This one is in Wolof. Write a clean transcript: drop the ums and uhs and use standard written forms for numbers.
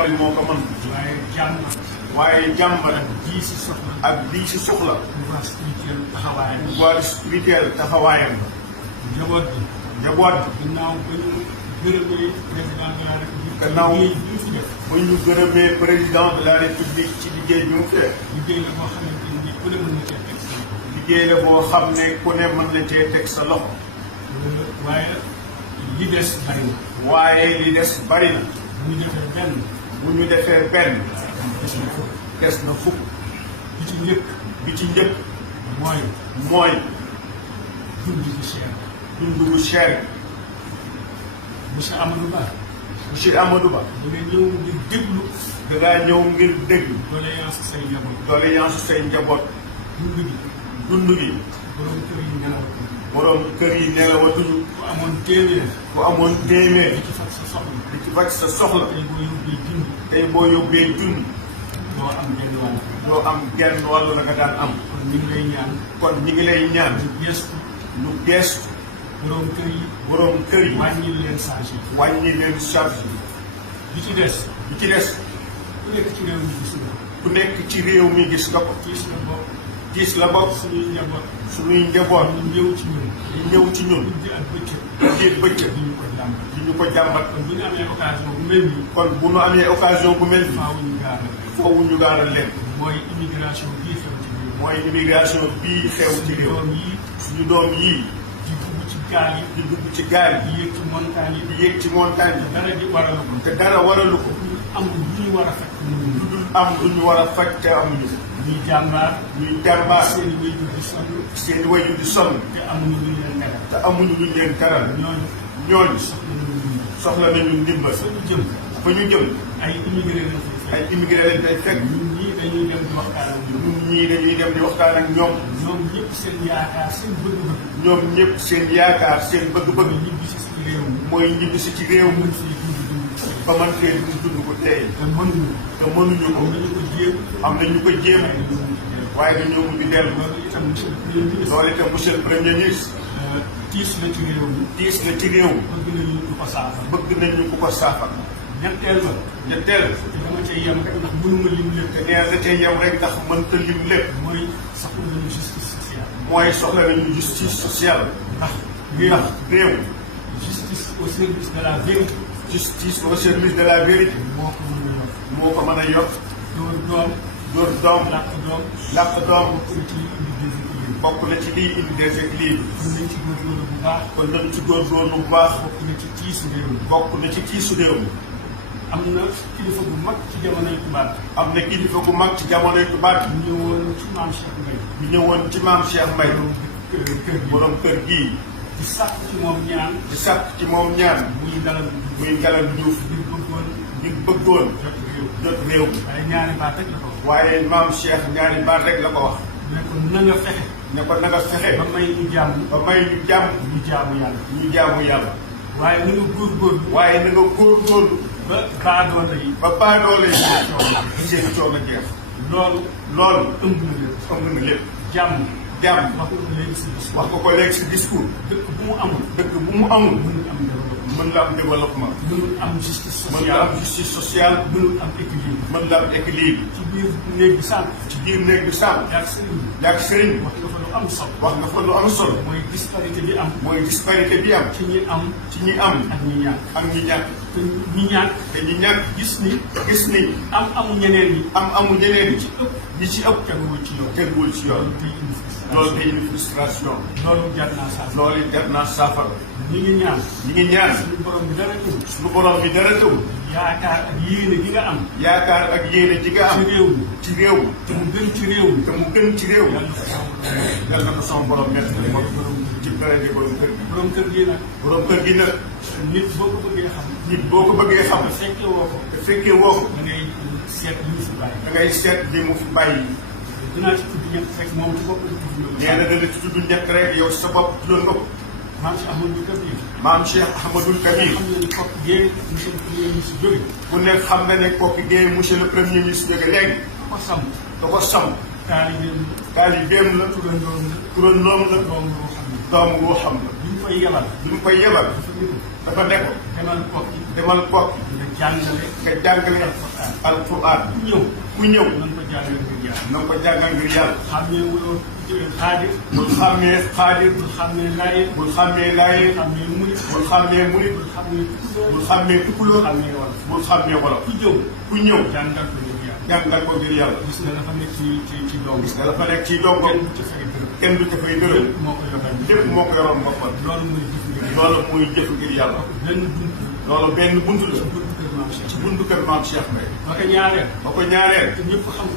bari moo ko mën. waaye jàmm nag ak lii si soxla. pouvoir spirituel taxawaayam. njaboot bi. gannaaw ba ñu gërëmee président de la république ci liggéey bi mu fee. liggéey la boo xam ne ku ne mën na cee teg sa loxo. waaye li des bari na. waaye li des bari na. bu ñu defee benn. des na fukk. bi ci njëkk. mooy. dund bu cher. dund bu cher. monsieur Amadou Ba. monsieur Amadou Ba. da ngaa ñëw ngir déglu. da ngaa ñëw ngir déglu. doléance say njaboot. doléance say njaboot. dund gi. borom kër yi nelawatuñu. ku amoon téeméer. di ci faj sa soxla. tey boo yóbbee dund. doo am genn wàll la nga daan am. kon ñi ngi lay ñaan. lu geestu. borom kër yi. wàññi leen charge. bi ci des. ku nekk ci réew mi gis nga ko. gis la bopp. suñuy njaboot. ñu ñëw ci ñun. bëccëg. di ñu ko jàmbat. kon bu ñu amee occasion bu mel nii. faaw ñu gaaral leen. mooy immigration bii xew ci réew. suñu doom yii. di dugg ci gaal yi. di yéeg ci montagne yi. te dara waralu ko. am lu ñu war a faj. am lu ñu war a faj te amuñu ko. ñuy jàmbaar. seen wayu di sonn. te amuñu luñ leen teral. ñooñu soxla nañu ndimbal. fa ñu jëm. ay immigré lañ fay fekk. ñun ñii dañuy dem di waxtaan ak ñoom. ñoom ñëpp seen yaakaar seen bëgg-bëgg. mooy ñibbisi ci réew mi. ba man fee dund ko tey. te mënuñu ko. am na ñu ko jéem. waaye dañoo mujj dellu. loolu itam monsieur le premier ministre. tiis na ci réew mi. bëgg nañu ku ko saafara. ñetteel. dama cay yem rek ndax mënuma lim lépp. te nee da cay yem rek ndax mënta lim lépp. mooy soxla nañu justice sociale. ndax réew. justice au service de la vérité. justice au service de la vérité. moo ko mën a yokk. dóor doom. làq doom. bokk na ci liy indi déséquilibre. kon nañ ci góorgóorlu bu baax. bokk na ci tiisu réew mi. am na kilifa bu mag ci jamonoy tubaab. ñu ñëwoon ci maam Cheikh Mbay. borom kër gii. di sàkk ci moom ñaan. muy dalal Diouf. ngir bëggoon. jot réew mi. waaye maam Cheikh ñaari baat rek la ko wax. ne ko na nga fexe. ba may ñu jàmm. ñu jaamu yàlla. waaye na nga góorgóorlu. ba baadoole yi. seen coono jeex. loolu ëmb na lépp. jàmm. wax ko léegi si discours. dëkk bu mu amul. mën la am développement. mënul am justice sociale. mënul am équilibre. ci biir néeg bi sànq. yak sëriñ. wax nga fa lu am solo. mooy disparité bi am. ci ñi am. ak ñi ñàkk. te ñi ñàkk. gis ni. amu ñeneen ñi. ñi ci ëpp. teguwul ci yoon. loolu day indi frustration. loolu jar naa saafara. ñi ngi ñaan. suñu borom bi dara tëw. yaakaar ak yéene ji nga am. ci réew mi. te mu gën ci réew mi. yal na ko sama borom métti na ko. ci daraja borom kër gi. borom kër gi nag. nit boo ko bëggee xam. te fekkee woo ko. da ngay seet li mu fi bàyyi. dinaa ci tudd ñett rek moom ci bopp nee na dana ci tudd ñett rek yow sa bopp tuddoon nga ko. maam Cheikh Ahmadou Kabir. ku nekk xam na ne kooku géey monsieur le premier ministre jóge léegi. da ko sam. taalibeem la. turandoom la. doomu boo xam la. bi mu koy yebal. dafa nekk. demal Kokki. jàngale alquran ku ñëw na ko jàngal ngir yàlla bul xàmmee xaadir bul xàmmee laayeen bul xàmmee murit bul xàmmee tukulóor bul xàmmee wolof ku ñëw jàngal ko ngir yàlla gis nga dafa nekk ci doom gis nga dafa nekk ci doom kenn du ca fay dërëm lépp moo ko yoroon boppam loolu muy jëf ngir yàlla loolu benn buntu la ci buntu kër maam Cheikh Mbay ba ko ñaareel ñëpp xam